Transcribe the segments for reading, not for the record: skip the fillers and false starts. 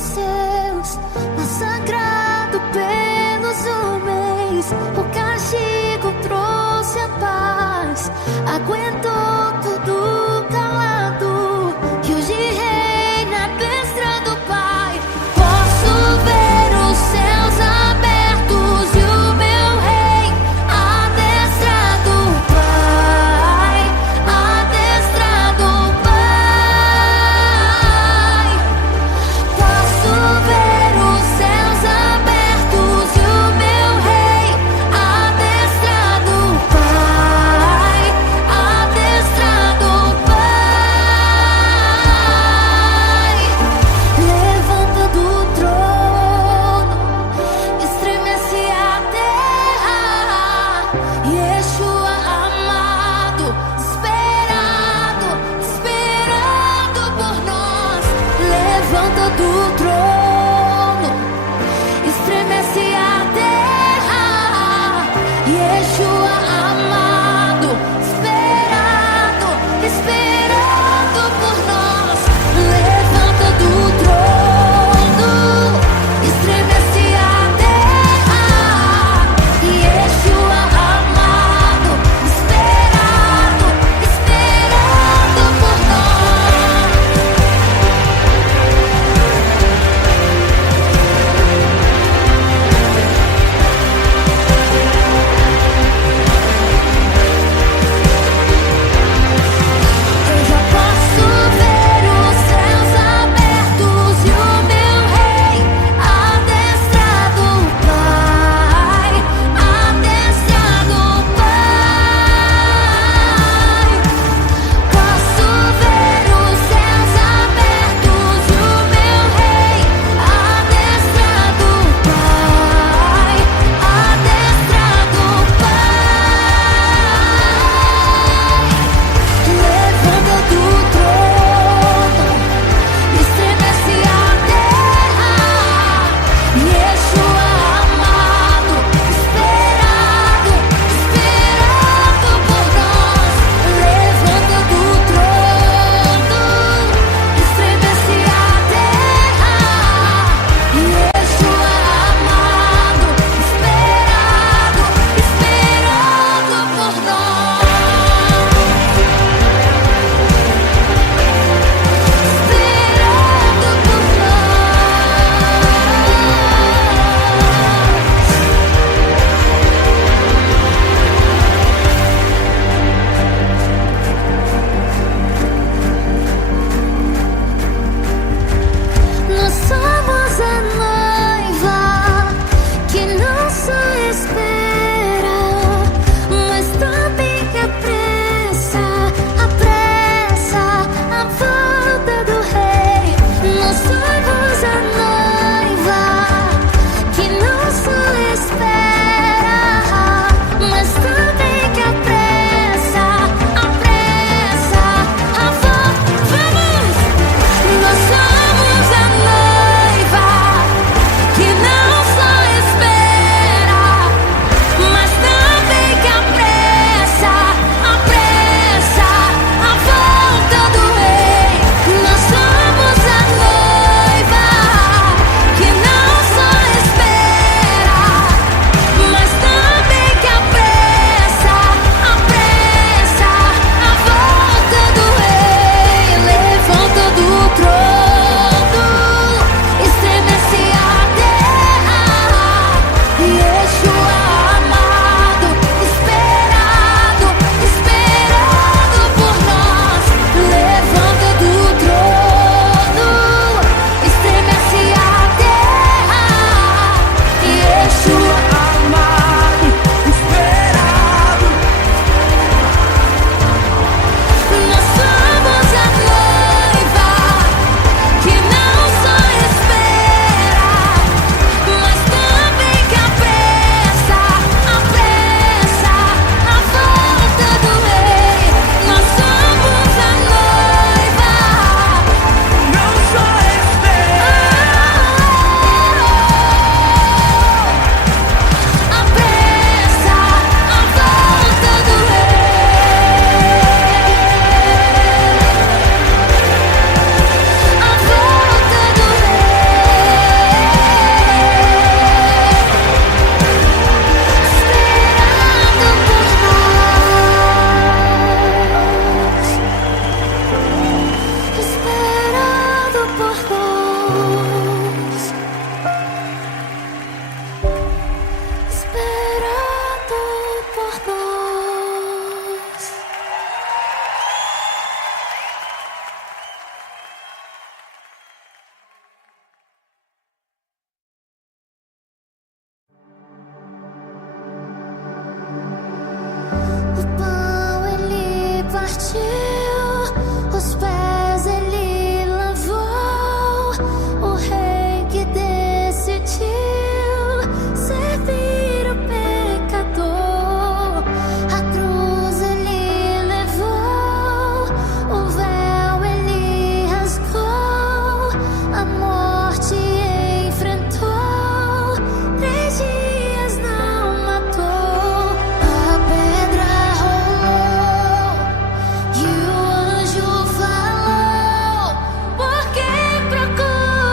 dos céus, massacrado pelos homens. O castigo trouxe a paz, aguentou tudo calado, e hoje reina à destra do Pai. Posso ver os céus abertos e o meu rei à destra do Pai, à destra do Pai. Posso ver os céus abertos e o meu rei à destra do Pai, à destra do Pai. Levanta do trono, estremece a terra. Yeshua amado, esperado, esperado por nós. Levanta do trono, estremece a terra. Yeshua amado, esperado, esperado por nós. Levanta do trono, estremece a terra. Yeshua amado, esperado, esperado por nós. o rei que decidiu servir o pecador. A cruz ele levou, o véu ele rasgou, a morte enfrentou, 3 dias não matou. A pedra rolou e o anjo falou: por que procura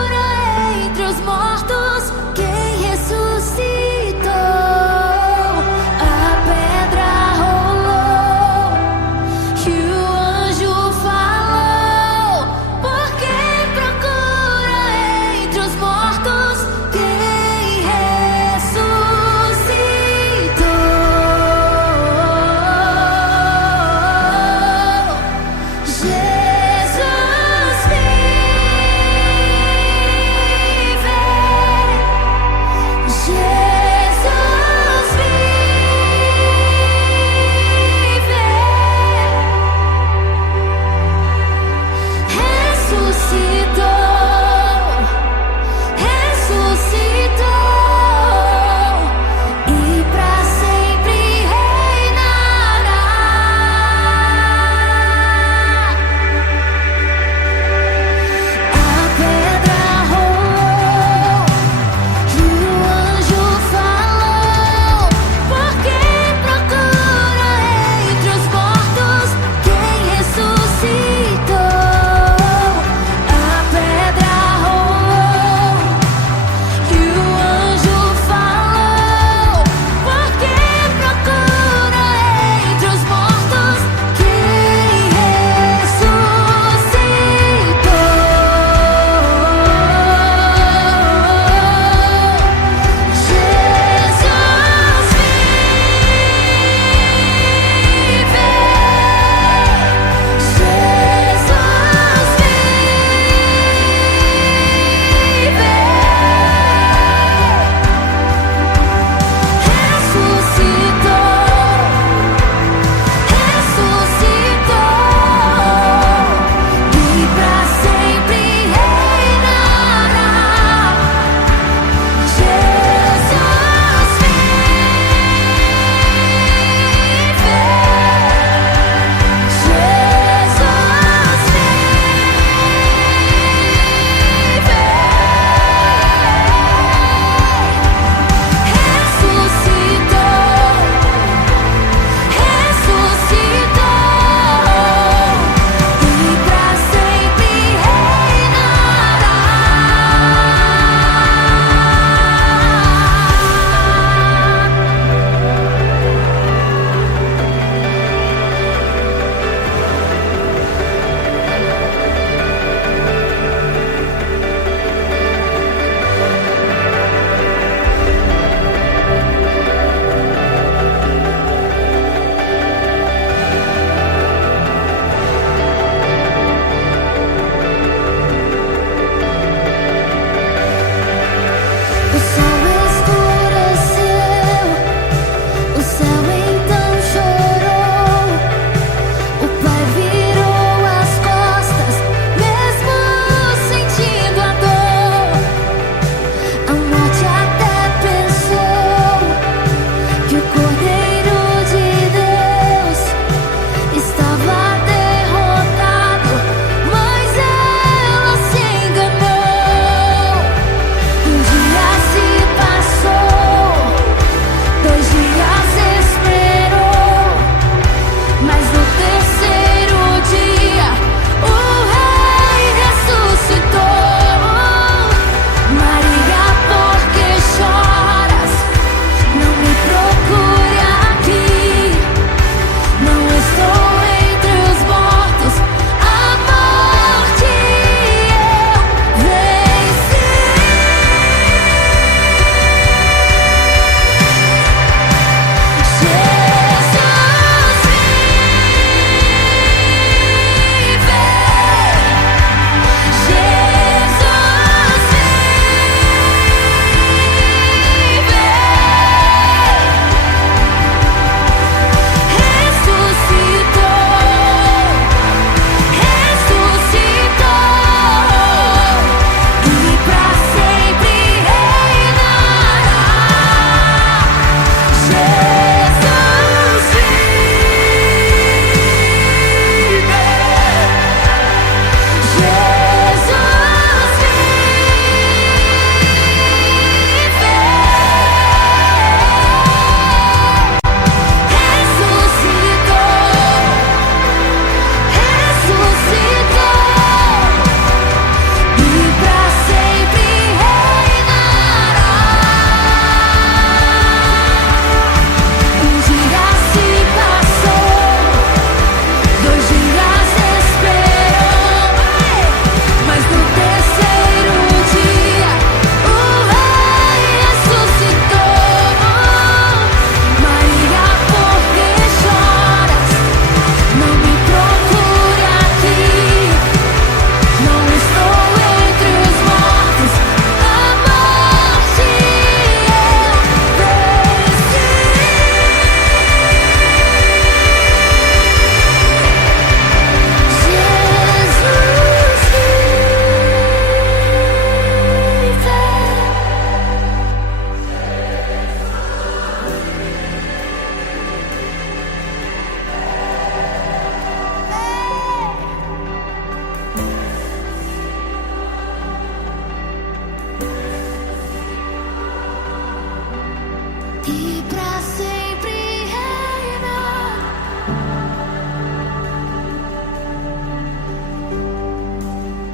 e pra sempre reinar.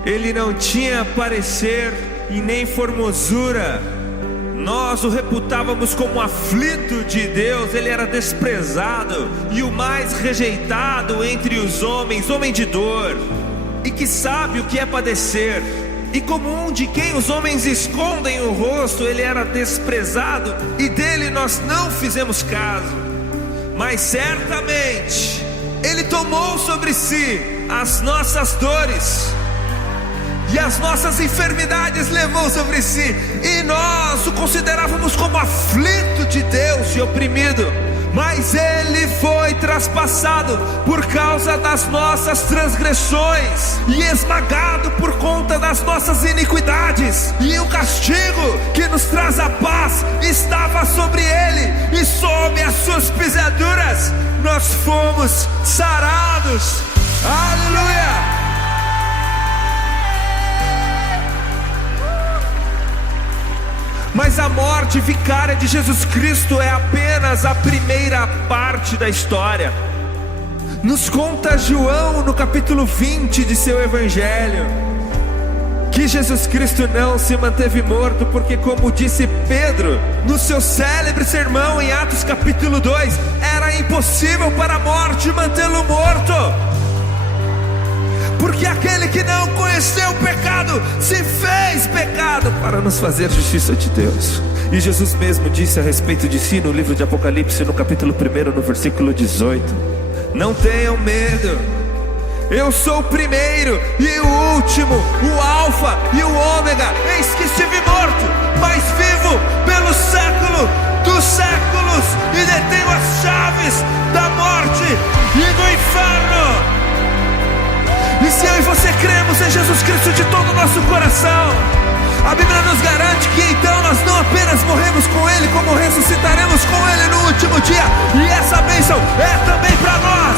Ele não tinha parecer e nem formosura. Nós o reputávamos como aflito de Deus. Ele era desprezado e o mais rejeitado entre os homens, homem de dor, e que sabe o que é padecer. E como um de quem os homens escondem o rosto, ele era desprezado e dele nós não fizemos caso. Mas certamente ele tomou sobre si as nossas dores e as nossas enfermidades levou sobre si, e nós o considerávamos como aflito de Deus e oprimido. Mas ele foi traspassado por causa das nossas transgressões e esmagado por conta das nossas iniquidades. E o castigo que nos traz a paz estava sobre ele, e sob as suas pisaduras nós fomos sarados. Aleluia! Mas a morte vicária de Jesus Cristo é apenas a primeira parte da história. Nos conta João no capítulo 20 de seu evangelho que Jesus Cristo não se manteve morto, porque, como disse Pedro no seu célebre sermão em Atos capítulo 2, era impossível para a morte mantê-lo morto. Porque aquele que não conheceu o pecado se fez pecado para nos fazer justiça de Deus. E Jesus mesmo disse a respeito de si no livro de Apocalipse, no capítulo 1, no versículo 18: não tenham medo, eu sou o primeiro e o último, o alfa e o ômega. Eis que estive morto, mas vivo pelo século dos séculos, e detenho as chaves da morte e do inferno. E se eu e você cremos em Jesus Cristo de todo o nosso coração, a Bíblia nos garante que então nós não apenas morremos com Ele, como ressuscitaremos com Ele no último dia. E essa bênção é também para nós.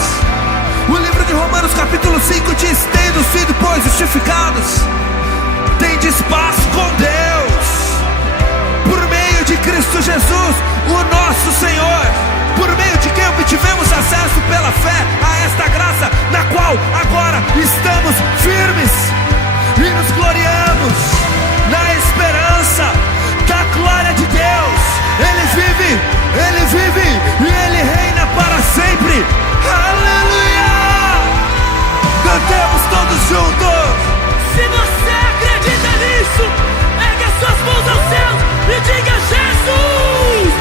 O livro de Romanos capítulo 5 diz: tendo sido, pois, justificados, tendes paz com Deus, por meio de Cristo Jesus, o nosso Senhor, por meio de quem obtivemos acesso pela fé a esta graça, na qual agora estamos firmes e nos gloriamos na esperança da glória de Deus. Ele vive e Ele reina para sempre. Aleluia! Cantemos todos juntos. Se você acredita nisso, ergue as suas mãos aos céus e diga: Jesus!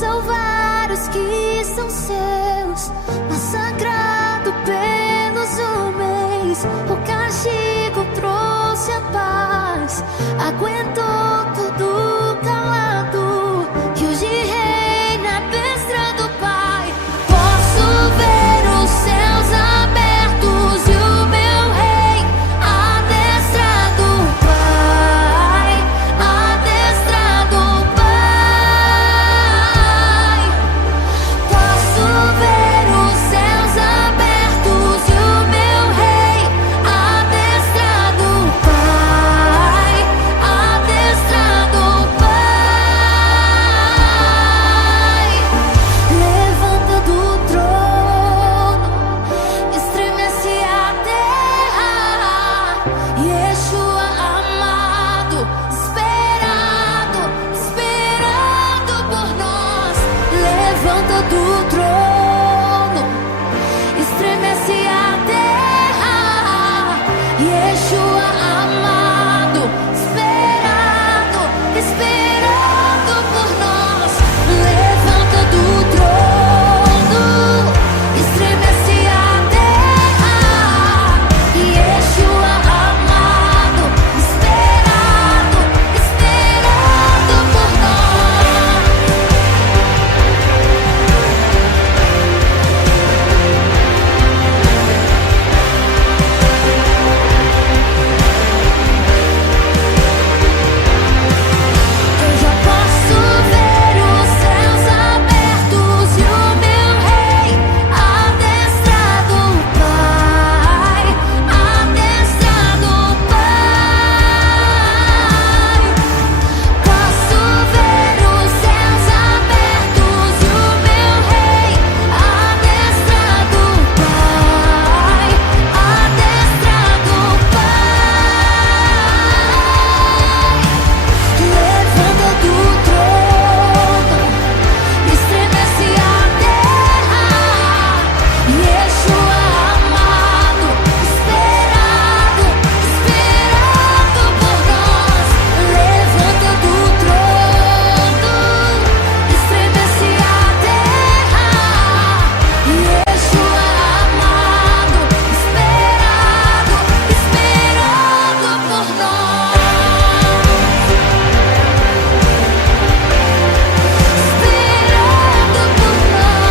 salvar os que são seus, massacrado pelos homens. O castigo trouxe a paz, aguentou tudo calado, e hoje reina à destra do Pai. Posso ver os céus abertos e o meu rei adestrado, Pai, adestrado, Pai. Posso ver os céus abertos e o meu rei adestrado, Pai, adestrado, Pai. Levanta do trono, estremece a terra. Yeshua amado, esperado, esperado por nós. Levanta do trono, estremece a terra. Yeshua amado, esperado, esperado por nós. Levanta do trono, estremece a terra. Yeshua amado, esperado, esperado por nós. Eu já posso ver os céus abertos e o meu rei adestrado, Pai, adestrado, Pai. Posso ver os céus abertos e o meu rei adestrado, Pai, adestrado, Pai. Levanta do trono, estremece a terra. Yeshua amado, esperado, esperado por nós. Levanta do trono, estremece a terra. Yeshua amado, esperado, esperado por nós. Esperado por nós.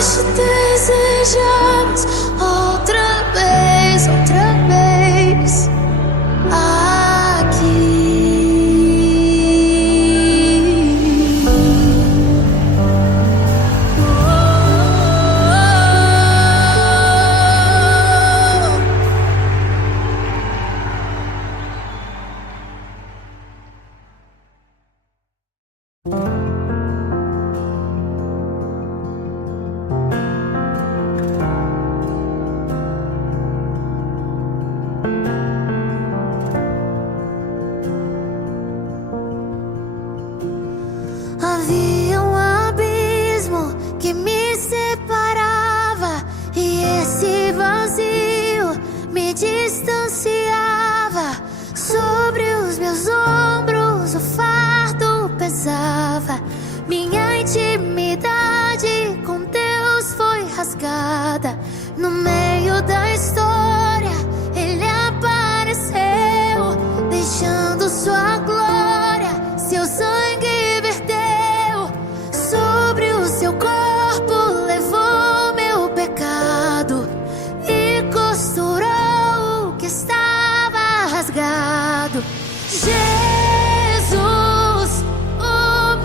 Nós te desejamos outra vez aqui. Havia um abismo que me separava, e esse vazio me distanciava. Sobre os meus ombros o fardo pesava. Minha intimidade com Deus foi rasgada. No meio da história Ele apareceu, deixando sua glória, seu sangue verteu. Sobre o seu corpo levou meu pecado e costurou o que estava rasgado. Jesus, o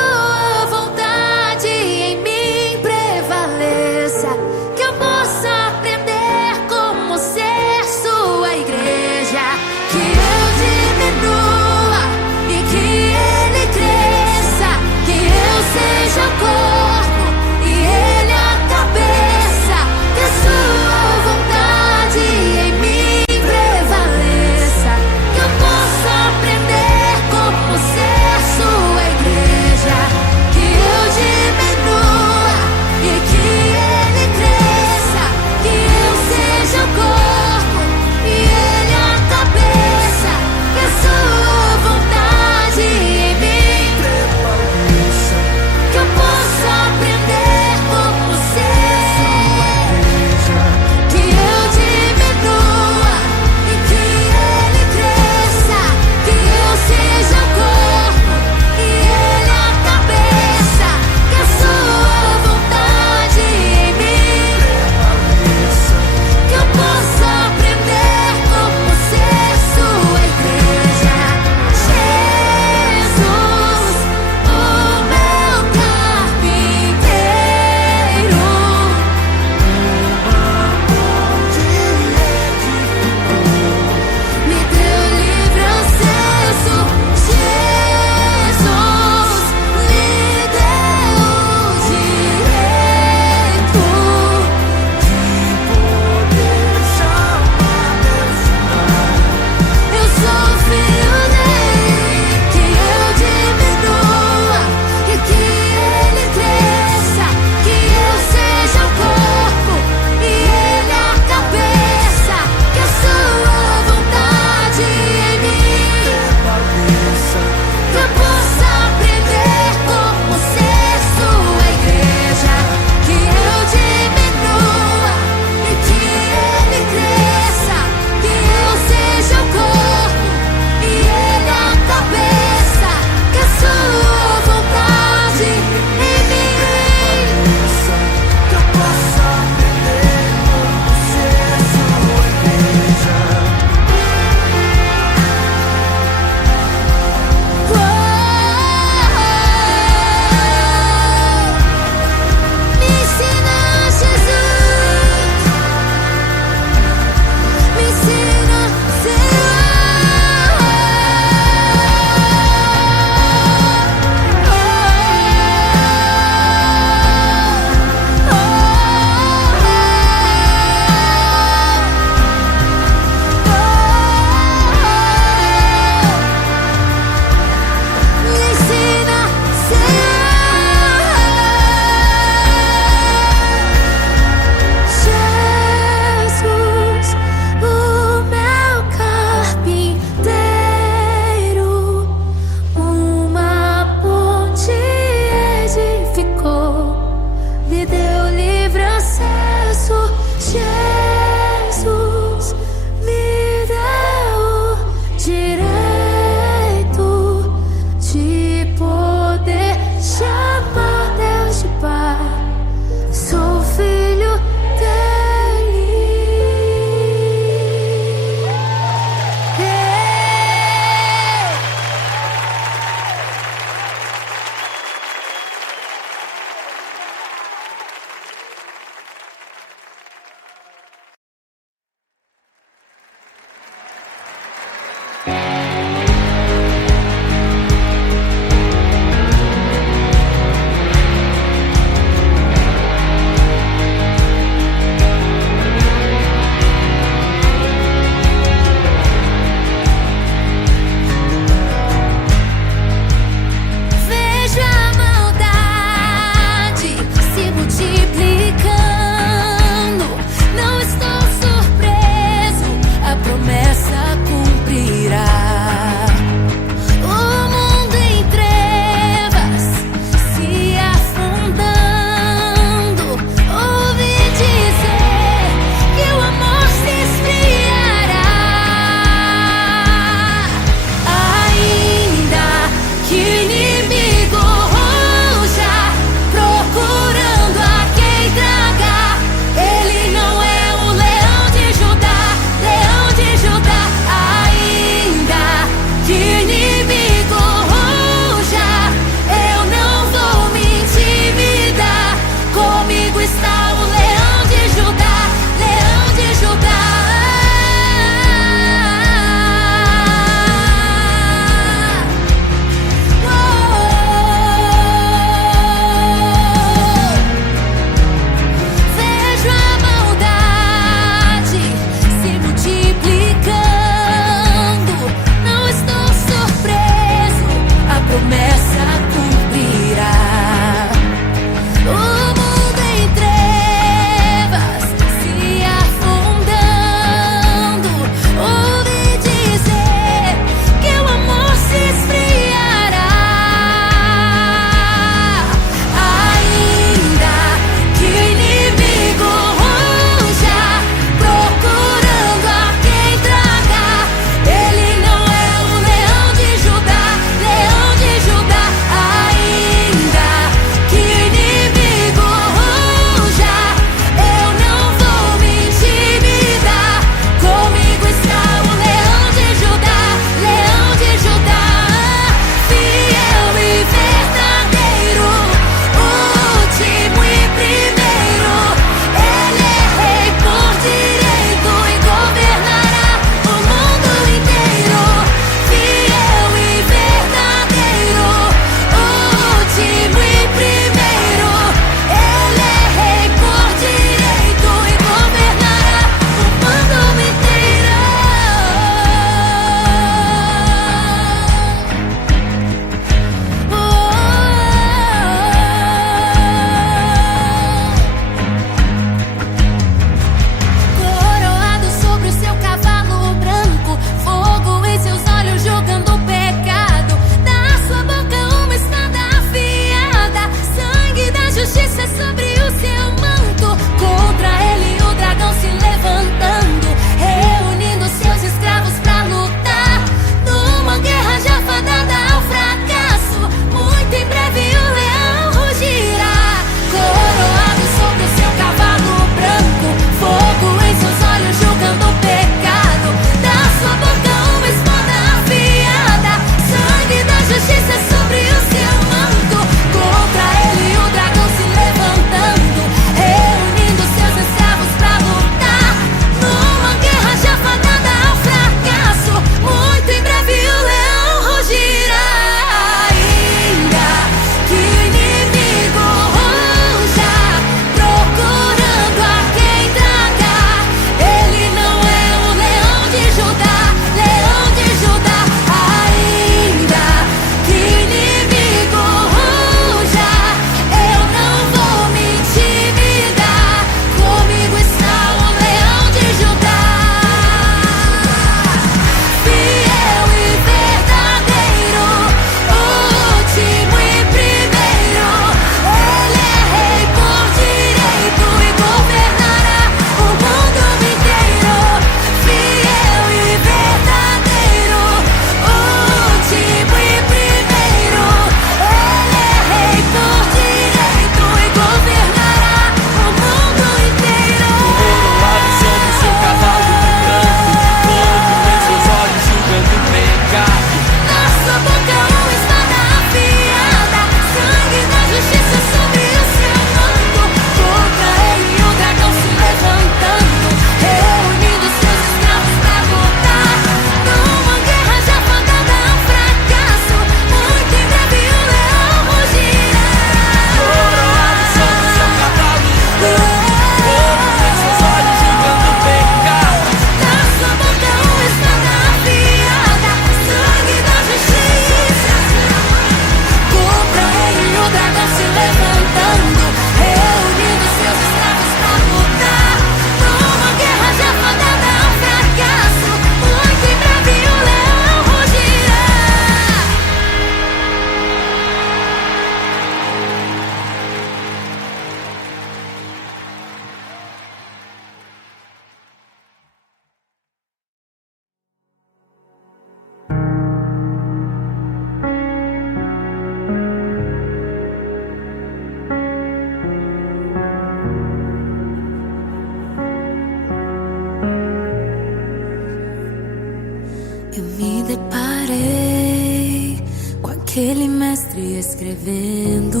Aquele mestre escrevendo,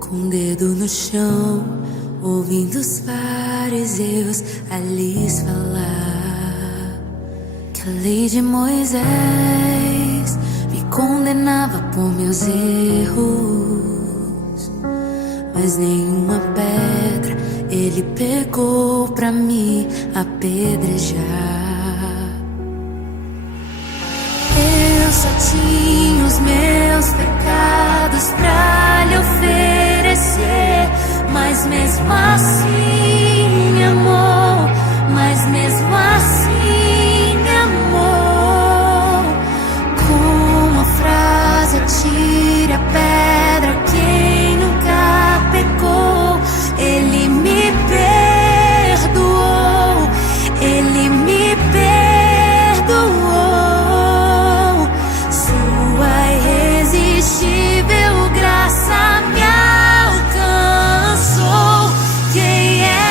com o dedo no chão, ouvindo os fariseus a lhes falar que a lei de Moisés me condenava por meus erros, mas nenhuma pedra ele pegou pra me apedrejar. Eu só tinha os meus pecados pra lhe oferecer, mas mesmo assim me amou, mas mesmo assim me amou. Com a frase atire a pedra quem nunca pecou, ele me perdoou, ele me perdoou. Sua irresistível graça me alcançou. Quem é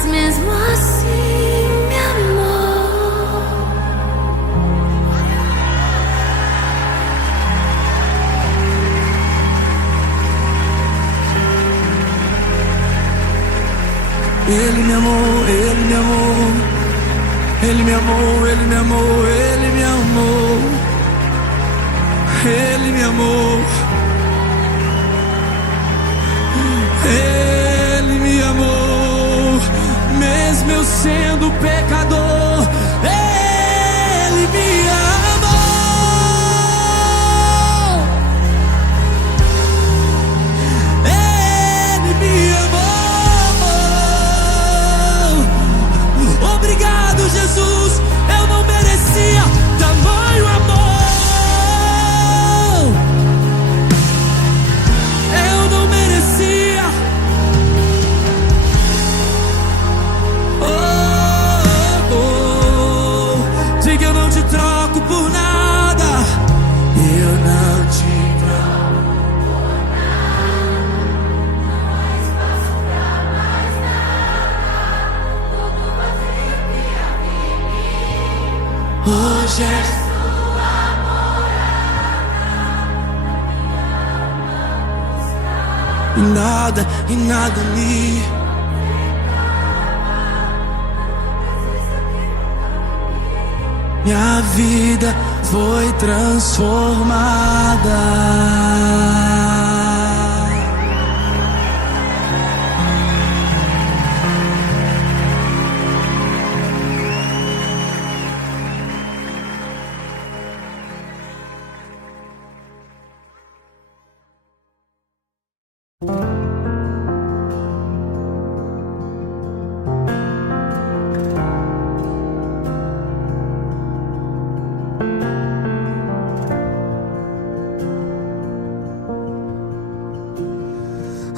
mas mesmo assim me amou. Ele me amou, ele me amou. Ele me amou, ele me amou, ele me amou. Ele me amou. Ele me amou, mesmo eu sendo pecador. Ele me amou. Ele me amou. Obrigado, Jesus. Eu não merecia tamanho amor. Eu não merecia. Diga, eu não te troco por nada. Eu não te troco por nada. Não espaço pra mais nada. Tudo vazio vira mim. Hoje é sua morada. E nada me minha vida foi transformada.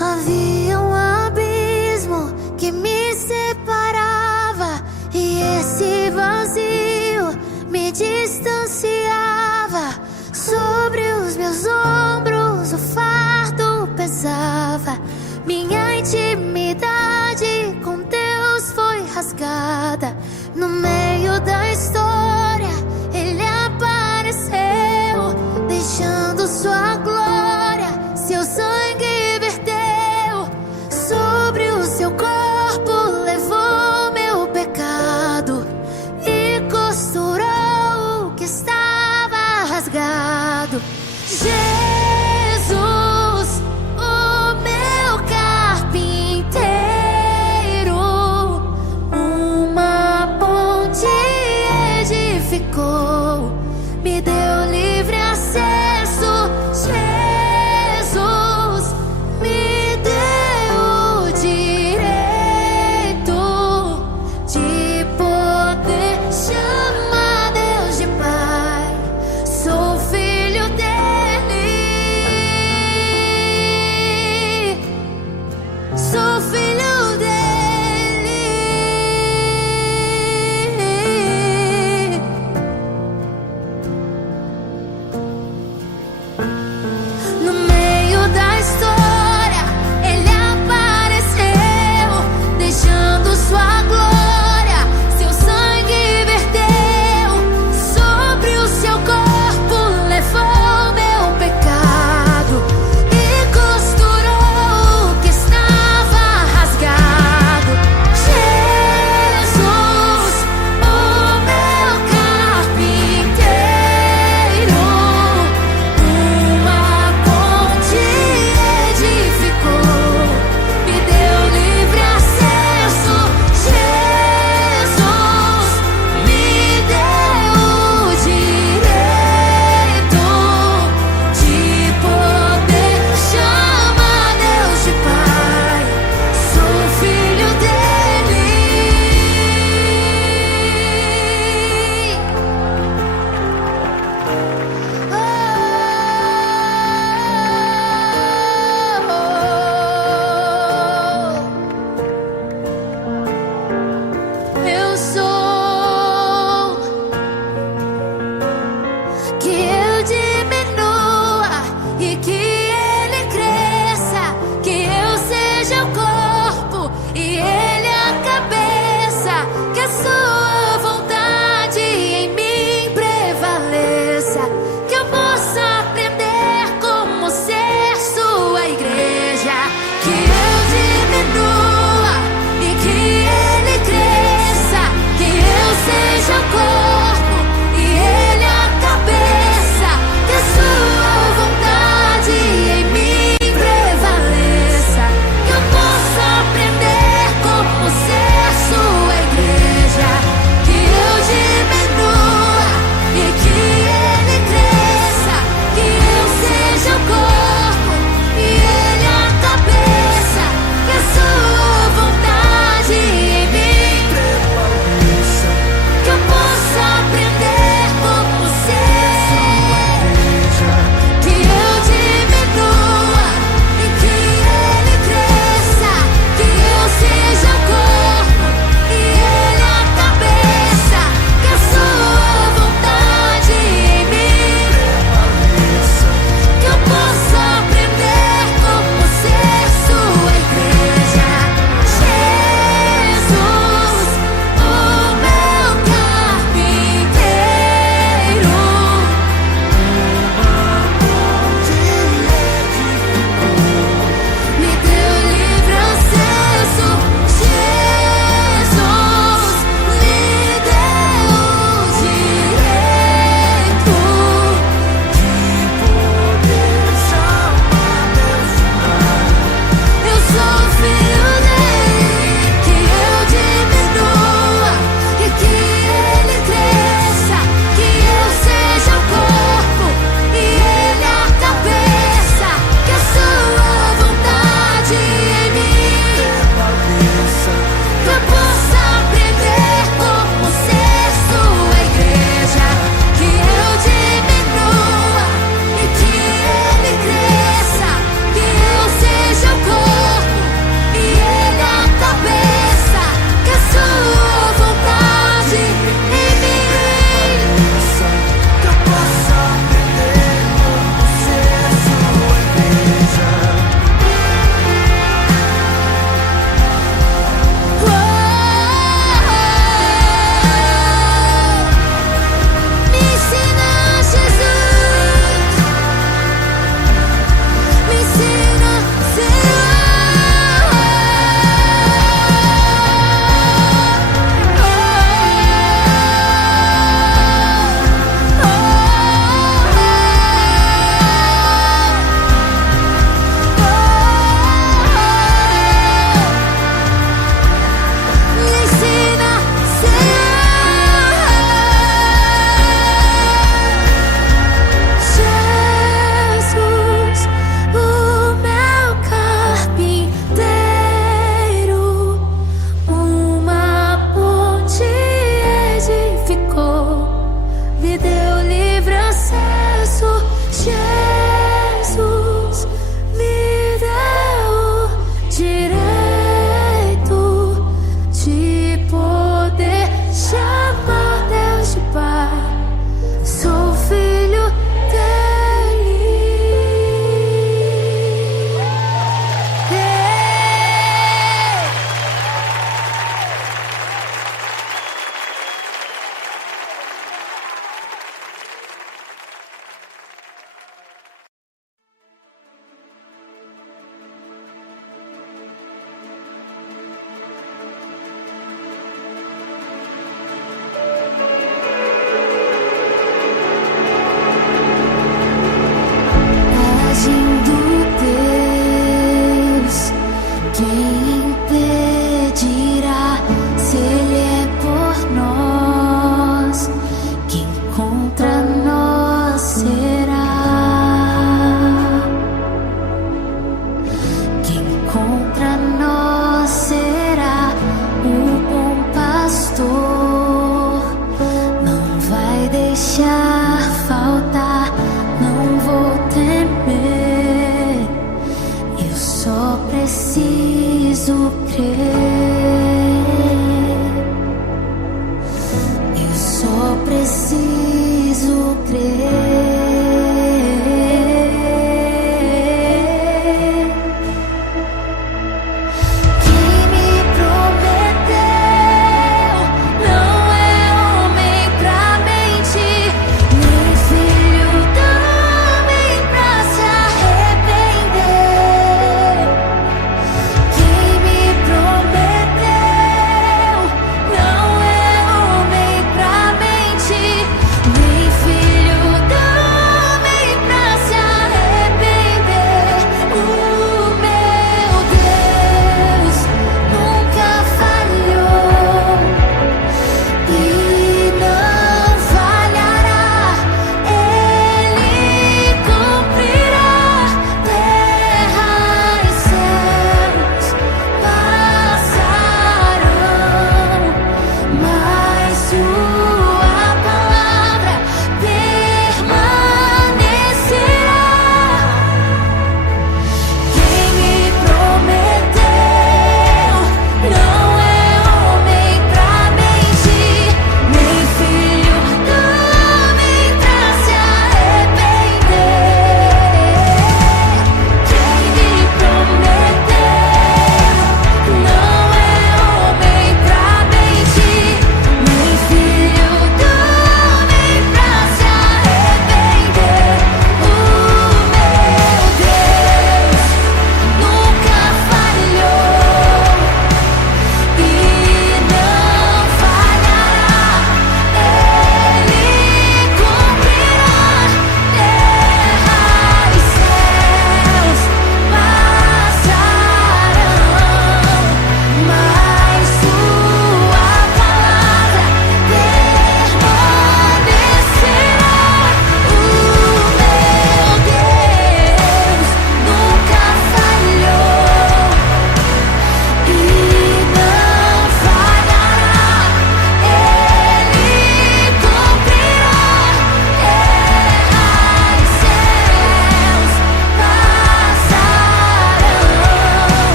Havia um abismo que me separava, e esse vazio me distanciava. Sobre os meus ombros o fardo pesava. Minha intimidade com Deus foi rasgada. No meio da história Ele apareceu, deixando sua glória, seu sangue verteu. Sobre o seu corpo levou meu pecado e costurou o que estava rasgado. Jesus, o meu carpinteiro, uma ponte edificou, me deu livre acesso. Jesus me deu o direito de poder chamar Deus de Pai. Sou filho dele. Sou filho dele. No meio da história Ele apareceu, deixando sua glória, seu sangue verteu. Sobre o seu corpo levou meu pecado e costurou o que estava rasgado. Jesus, o meu carpinteiro, uma ponte edificou, me deu livre acesso. Jesus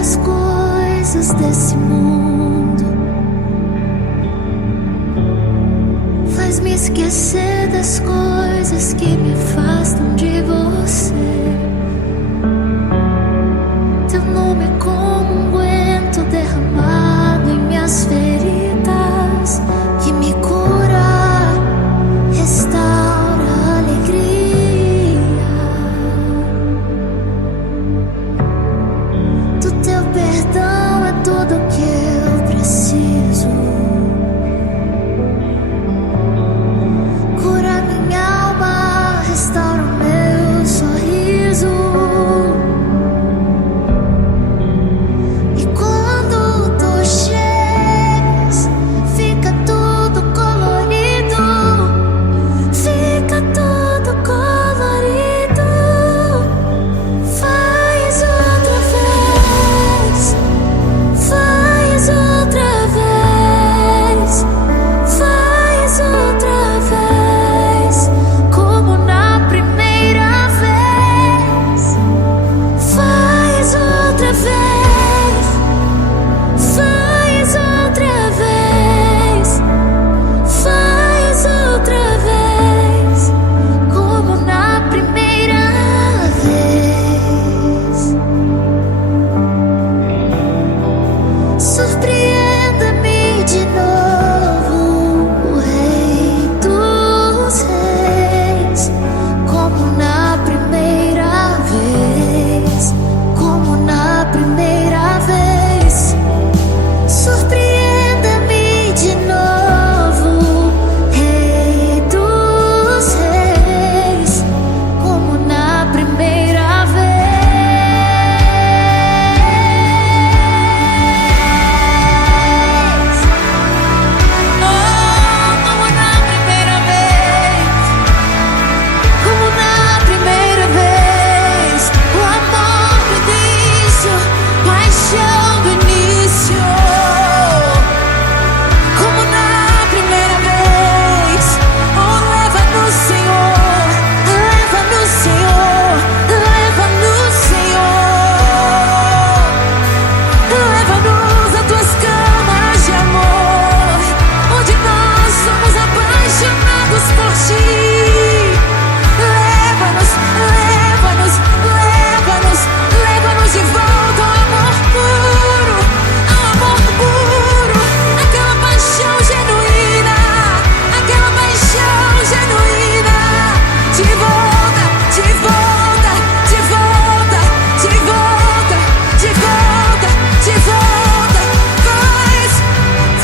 pras coisas desse mundo, faz-me esquecer das coisas que me afastam de você. Teu nome é como um unguento derramado em minhas feridas, que me cura, restaura a alegria. Do teu perdão é tudo o que eu preciso. Cura minha alma, restaura o meu sorriso. E quando tu chegas, fica tudo colorido. Fica tudo colorido. Faz outra vez. Faz outra vez. Faz outra vez. Como na primeira vez. Faz outra vez. Faz outra vez. Faz outra vez. Como na primeira vez. Surpreenda-me de novo, Rei dos Reis, como na primeira vez, como na primeira vez. Surpreenda-me de novo, Rei dos Reis, como na primeira vez. Oh, como na primeira vez, como na primeira vez. O amor do início, paixão do início. Como na primeira vez. Oh, leva-nos, Senhor, leva-nos, Senhor, leva-nos, Senhor. Leva-nos a tuas câmaras de amor, onde nós somos apaixonados por ti. Leva-nos, leva-nos, leva-nos, leva-nos de volta ao amor puro, aquela paixão genuína, aquela paixão genuína. De volta, de volta, de volta, de volta, de volta, de volta.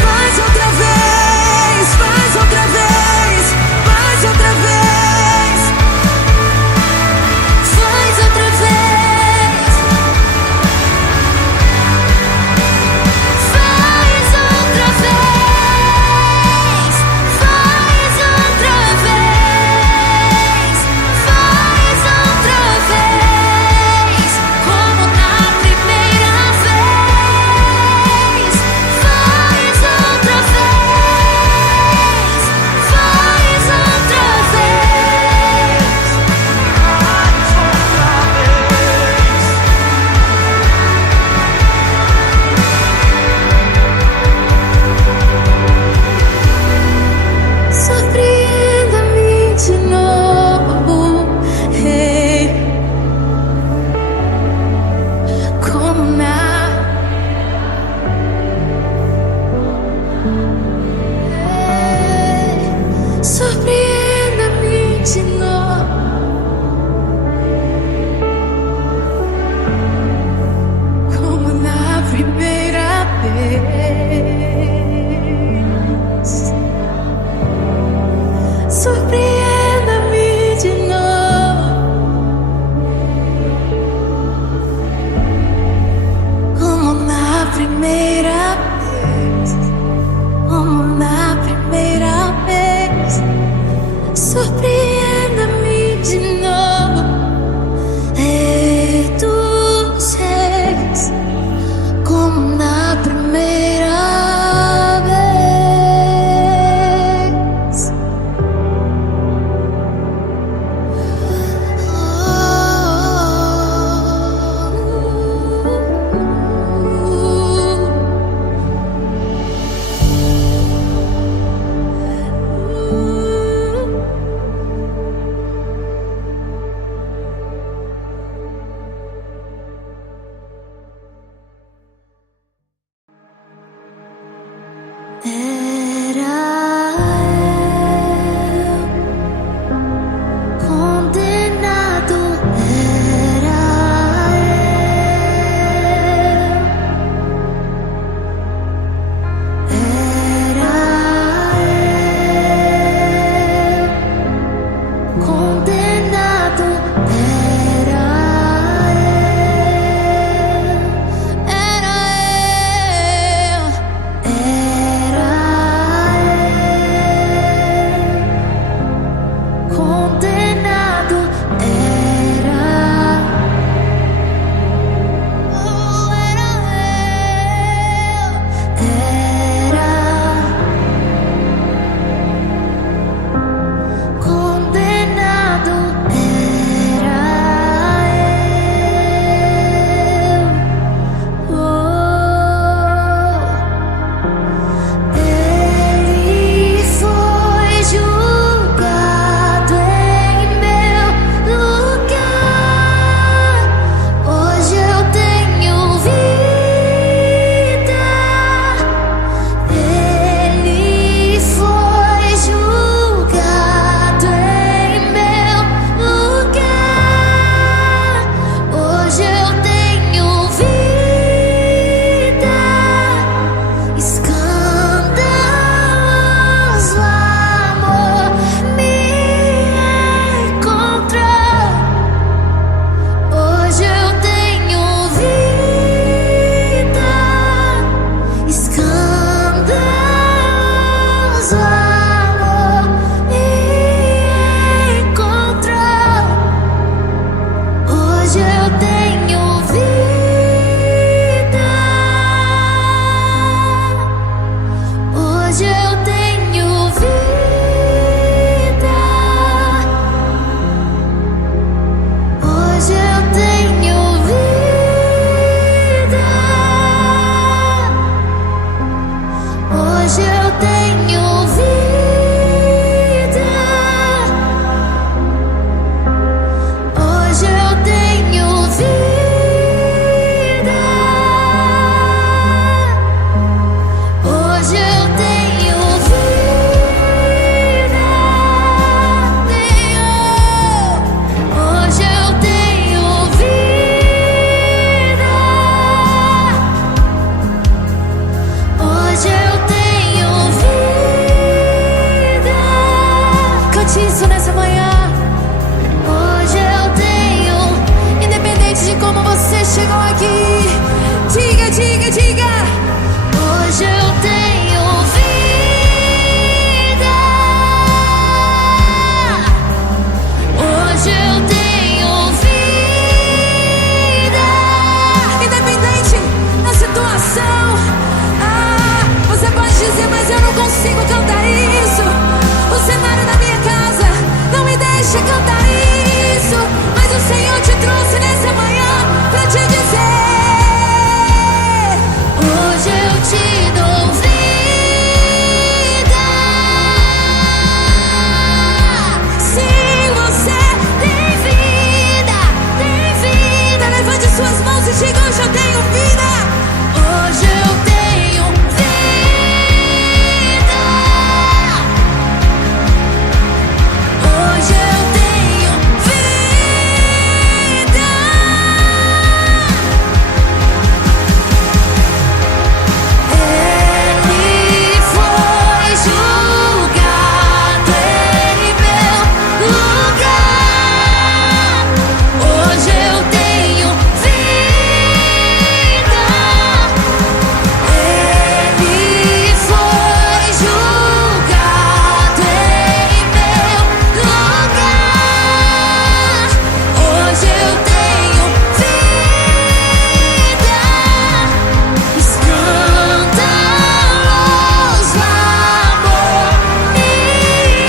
Faz outra vez, faz outra vez, faz outra vez. Faz outra vez. Faz outra vez. Faz outra vez. Faz outra vez. Como na primeira vez. Faz outra vez. Faz outra vez. Surpreenda-me de novo, Rei, como na surpreenda-me de novo, como na primeira vez. Surpreenda-me de novo, como na primeira vez, como na primeira vez. Surpreenda-me de novo, Rei dos Reis, como na primeira vez. Oh, chegou aqui. Diga, diga, diga. Hoje eu tenho vida. Hoje eu tenho vida. Independente da situação. Você pode dizer, mas eu não consigo cantar isso. O cenário da minha casa não me deixa cantar isso. Mas o Senhor te trouxe nessa manhã pra te dizer: hoje eu te dou vida. Sim, você tem vida, tem vida. Levante suas mãos e diga: hoje eu tenho vida. Hoje eu tenho vida. Hoje eu tenho vida. Ele foi julgado em meu lugar. Hoje eu tenho vida. Ele foi julgado em meu lugar. Hoje eu tenho vida. Escandaloso amor me é.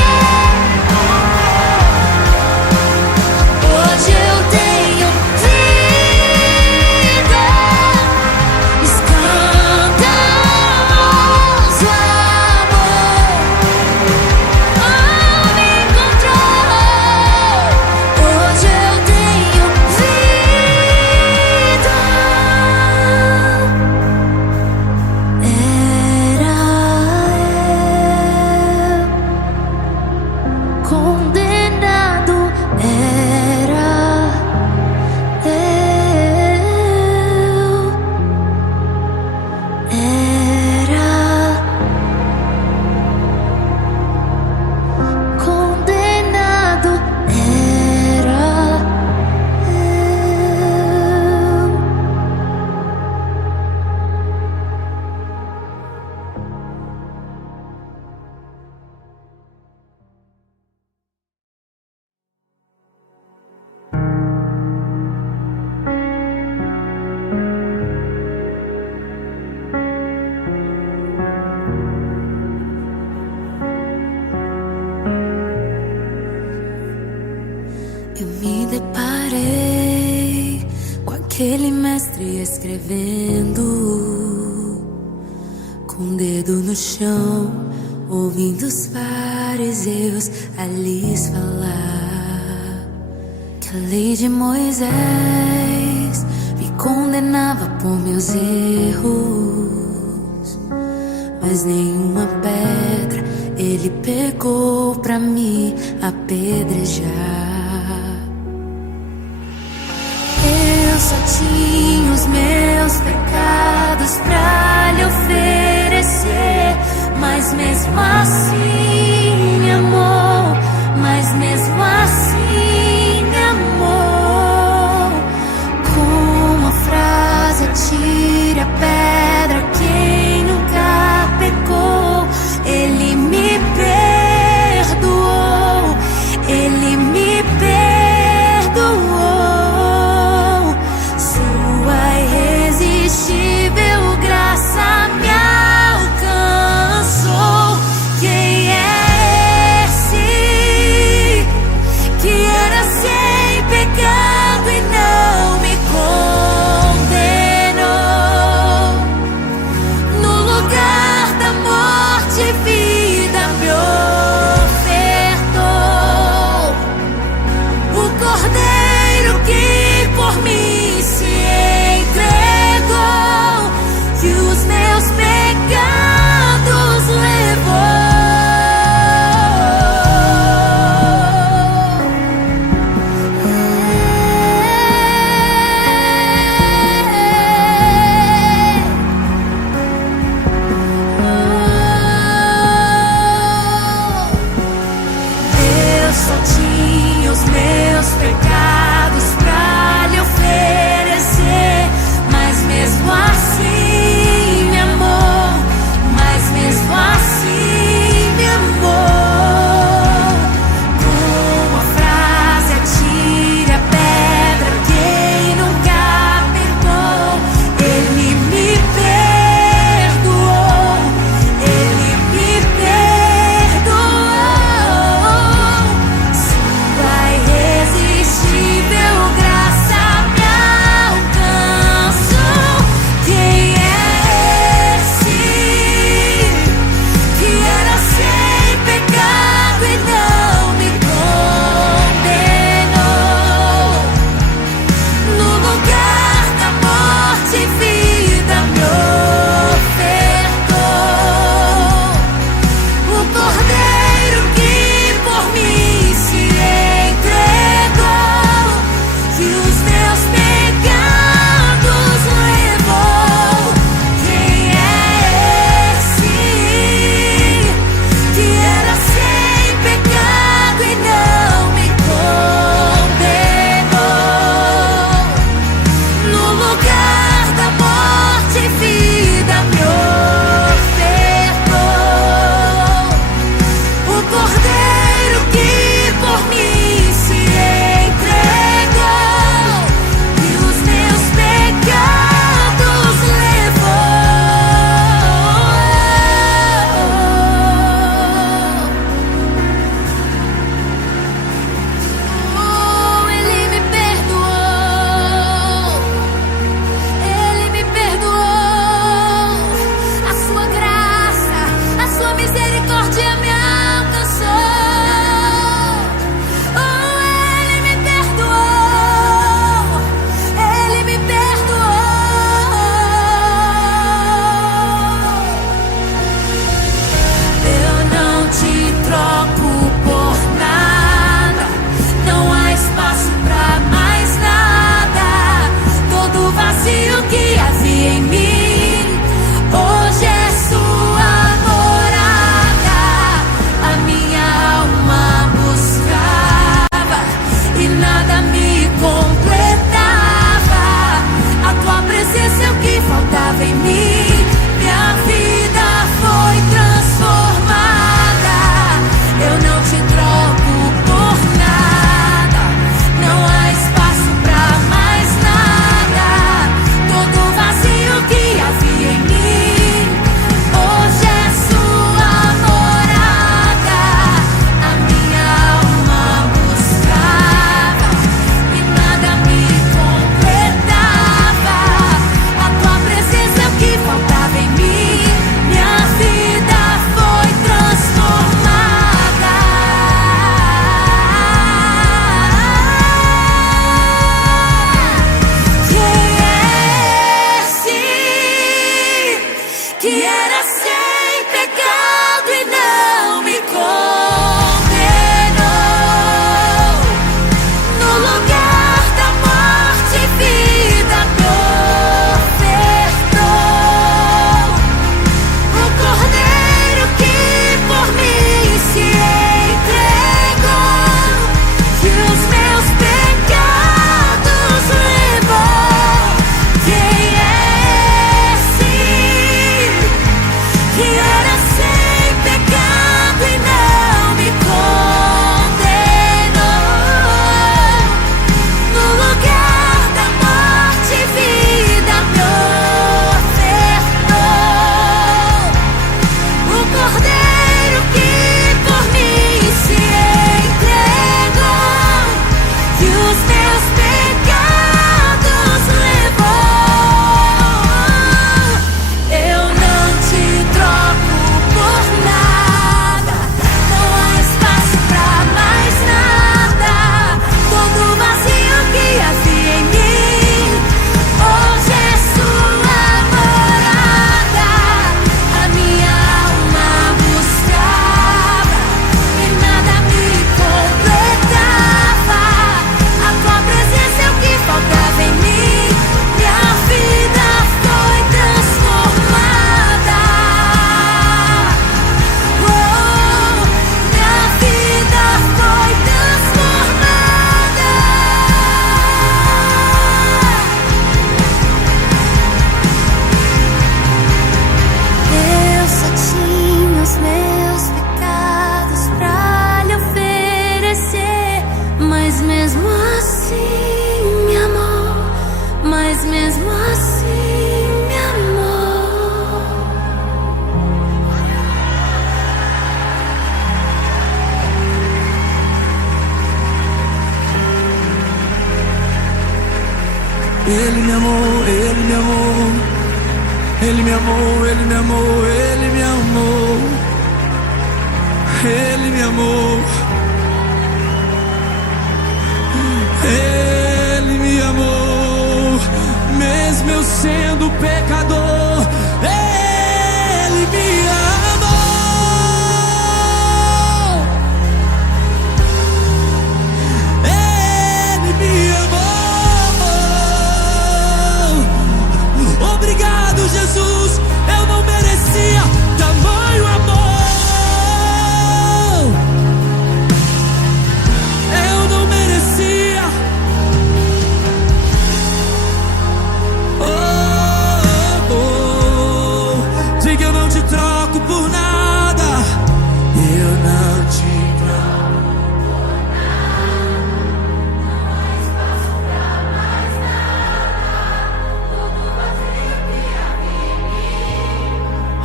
Hoje eu tenho vida. Escandaloso amor me encontrou. Hoje eu tenho vida. Era eu condenado, era eu, era condenado, era eu me deparei com aquele mestre escrevendo, com o dedo no chão, ouvindo os fariseus a lhes falar que a lei de Moisés me condenava por meus erros, mas nenhuma pedra ele pegou pra me apedrejar. Eu só tinha os meus pecados pra lhe oferecer, mas mesmo assim me amou, mas mesmo assim me amou. Com a frase: atire a pedra quem nunca pecou, ele me perdoou, ele me perdoou. Sua irresistível graça me alcançou. Quem presença é o que faltava em mim. Minha vida foi transformada. Eu não te troco por nada. Não há espaço pra mais nada. Todo vazio que havia em mim hoje é sua morada. A minha alma buscava e nada me completava. A tua presença é o que faltava em mim. Minha vida foi transformada. Quem é esse que era sem pecado e não me condenou? No lugar da morte, vida me ofertou. O Cordeiro que por mim se entregou, que os meus pecados levou. Quem é esse que era sem pecado e não me condenou? No lugar da morte, vida me ofertou. O Cordeiro que por mim se entregou, que os meus pecados levou. Eu não te troco por nada. Não há espaço pra mais nada. Todo vazio que havia em mim hoje é sua morada. A minha alma buscava e nada me completava. A tua presença é o que faltava em mim. Minha vida foi transformada. Oh, minha vida foi transformada. Eu só tinha os meus pecados pra lhe oferecer, mas mesmo assim me amou, mas mesmo assim me amou. Ele me amou, ele me amou. Ele me amou, ele me amou, ele me amou. Ele me amou. Ele me amou. Mesmo eu sendo pecador, ele me amou. Ele me amou. Obrigado, Jesus. Eu não merecia tamanho amor. Eu não merecia. Diga, eu não te troco por nada. Eu não te troco por nada.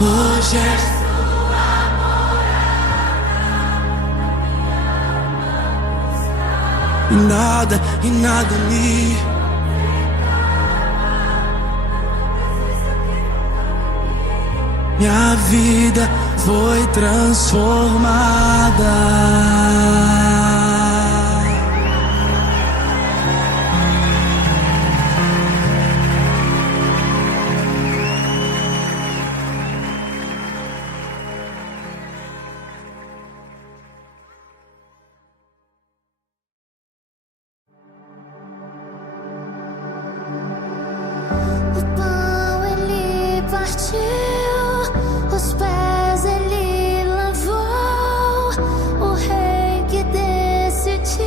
Hoje é sua morada. E nada me. Minha vida foi transformada. O pão ele partiu, os pés ele lavou. O rei que decidiu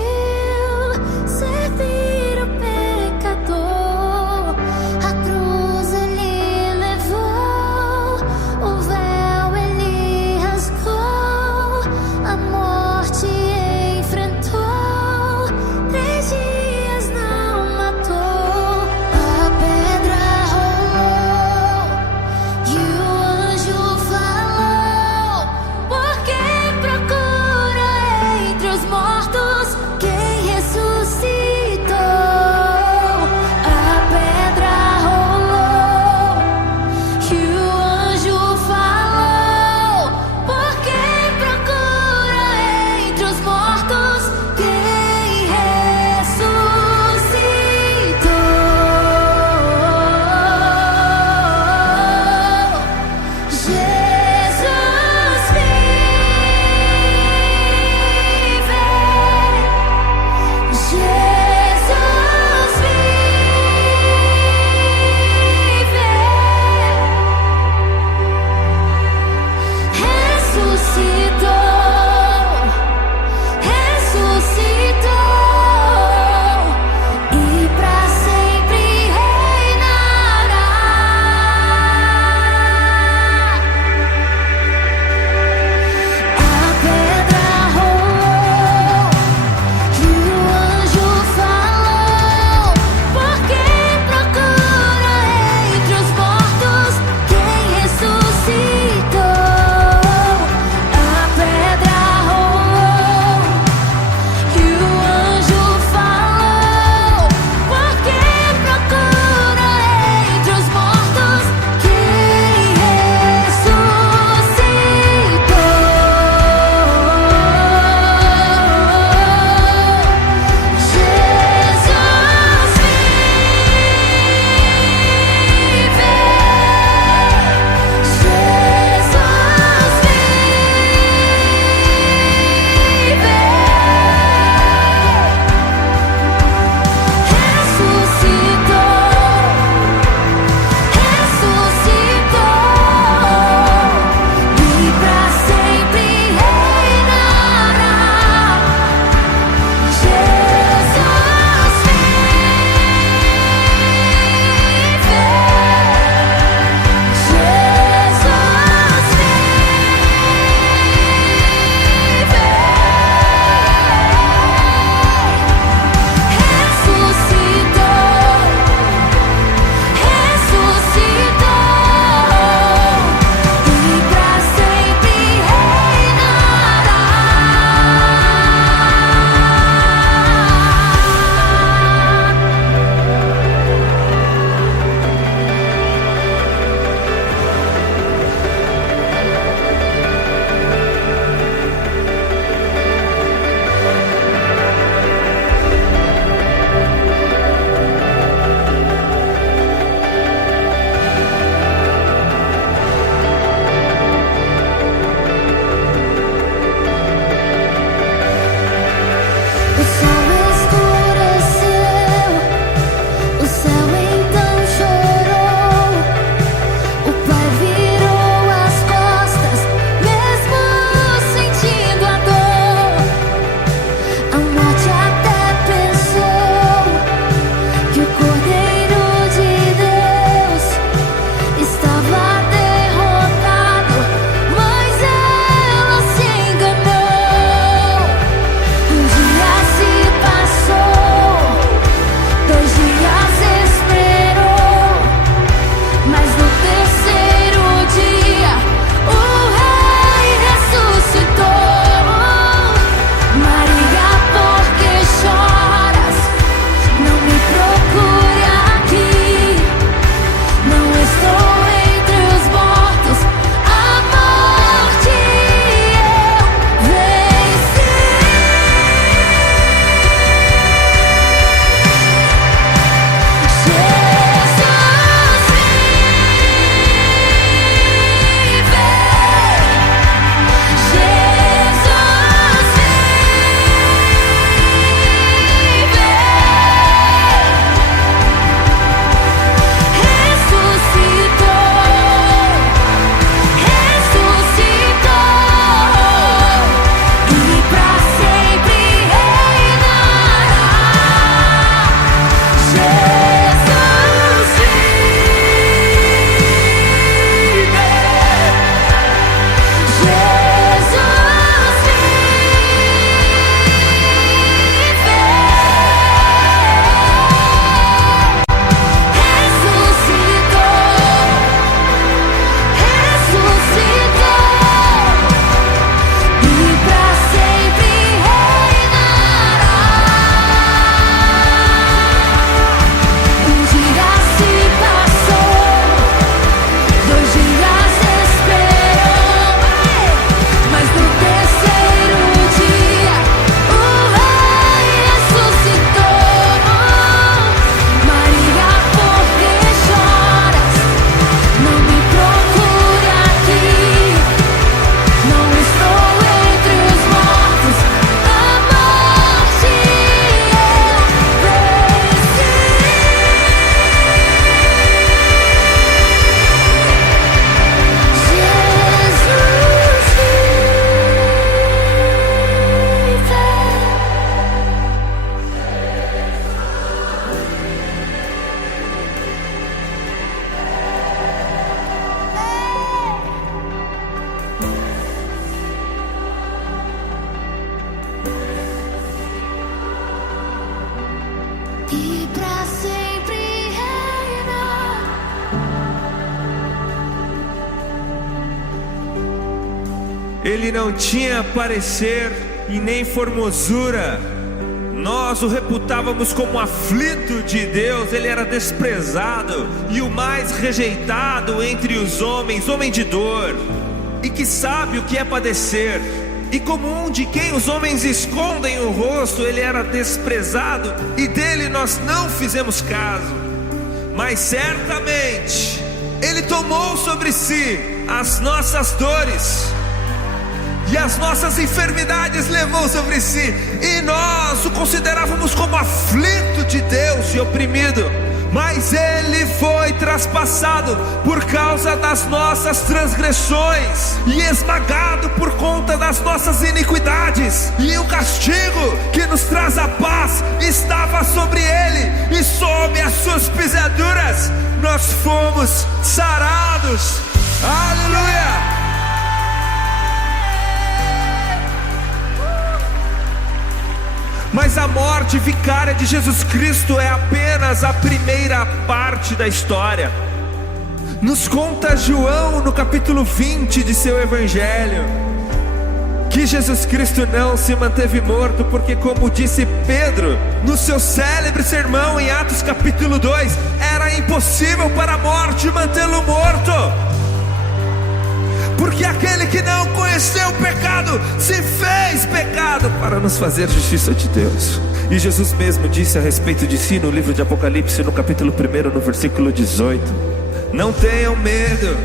servir o pecador. A cruz Ele não tinha parecer e nem formosura. Nós o reputávamos como aflito de Deus. Ele era desprezado e o mais rejeitado entre os homens, homem de dor, e que sabe o que é padecer. E como um de quem os homens escondem o rosto, ele era desprezado, e dele nós não fizemos caso. Mas certamente ele tomou sobre si as nossas dores, e as nossas enfermidades levou sobre si, e nós o considerávamos como aflito de Deus e oprimido. Mas ele foi traspassado por causa das nossas transgressões e esmagado por conta das nossas iniquidades. E o castigo que nos traz a paz estava sobre ele, e sob as suas pisaduras nós fomos sarados. Aleluia! Mas a morte vicária de Jesus Cristo é apenas a primeira parte da história. Nos conta João no capítulo 20 de seu evangelho que Jesus Cristo não se manteve morto, porque, como disse Pedro no seu célebre sermão em Atos capítulo 2, era impossível para a morte mantê-lo morto. Porque aquele que não conheceu o pecado se fez pecado para nos fazer justiça de Deus. E Jesus mesmo disse a respeito de si no livro de Apocalipse, no capítulo 1, no versículo 18: não tenham medo,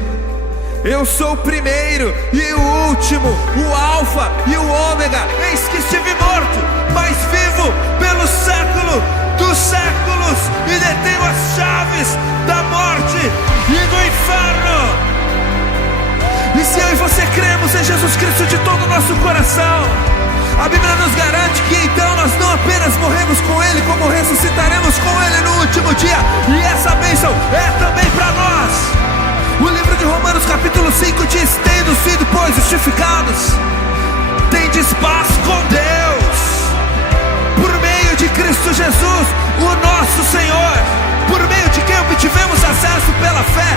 eu sou o primeiro e o último, o Alfa e o Ômega. Eis que estive morto, mas vivo pelo século dos séculos, e detenho as chaves da morte e do inferno. E se eu e você cremos em Jesus Cristo de todo o nosso coração, a Bíblia nos garante que então nós não apenas morremos com Ele, como ressuscitaremos com Ele no último dia. E essa bênção é também para nós. O livro de Romanos capítulo 5 diz: tendo sido, pois, justificados, tendes paz com Deus, por meio de Cristo Jesus, o nosso Senhor, por meio de quem obtivemos acesso pela fé